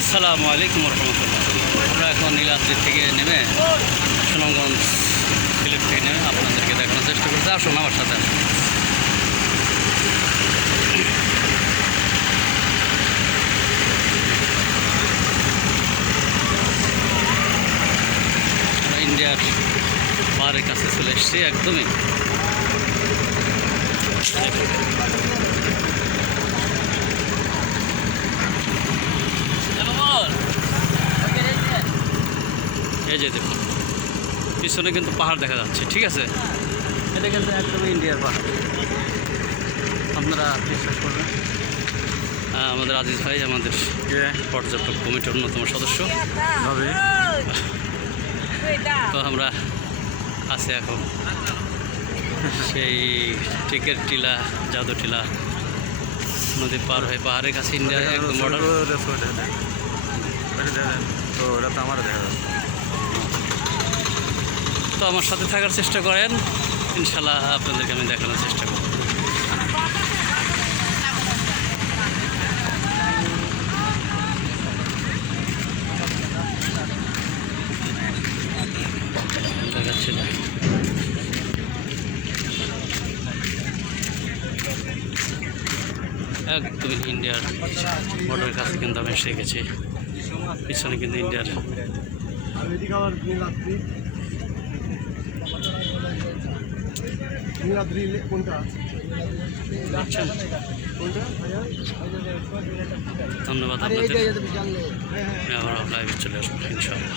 আসসালামু আলাইকুম রহমতুল্লাহ। আমরা এখন নীলাদ্রি থেকে নেমে সুনামগঞ্জ সিলেট থেকে নেমে আপনাদেরকে দেখানোর চেষ্টা করতে আসুন আমার সাথে। আমরা ইন্ডিয়ার পাহাড়ের কাছে চলে এসেছি একদমই। এই যে দেখুন পিছনে কিন্তু পাহাড় দেখা যাচ্ছে, ঠিক আছে। এটা কিন্তু একদমই ইন্ডিয়ার পাহাড়, আপনারা বিশ্বাস করবেন। আমাদের আজিজ ভাই আমাদের পর্যটক কমিটির অন্যতম সদস্য হবে। তো আমরা আছি এখন সেই টিকের টিলা, জাদু টিলা নদী পার হয়ে পাহাড়ের কাছে ইন্ডিয়া একদম বর্ডার। তো ওটা তো আমার দেখা যাচ্ছে। তো আমার সাথে থাকার চেষ্টা করেন, ইনশাল্লাহ আপনাদেরকে আমি দেখানোর চেষ্টা করব। দেখাচ্ছি না একদমই ইন্ডিয়ার বর্ডারের কাছে কিন্তু আমি এসে গেছি। পিছনে কিন্তু ইন্ডিয়ার ধন্যবাদ আপনাদের। আবার লাইভে চলে আসবো ইনশাআল্লাহ।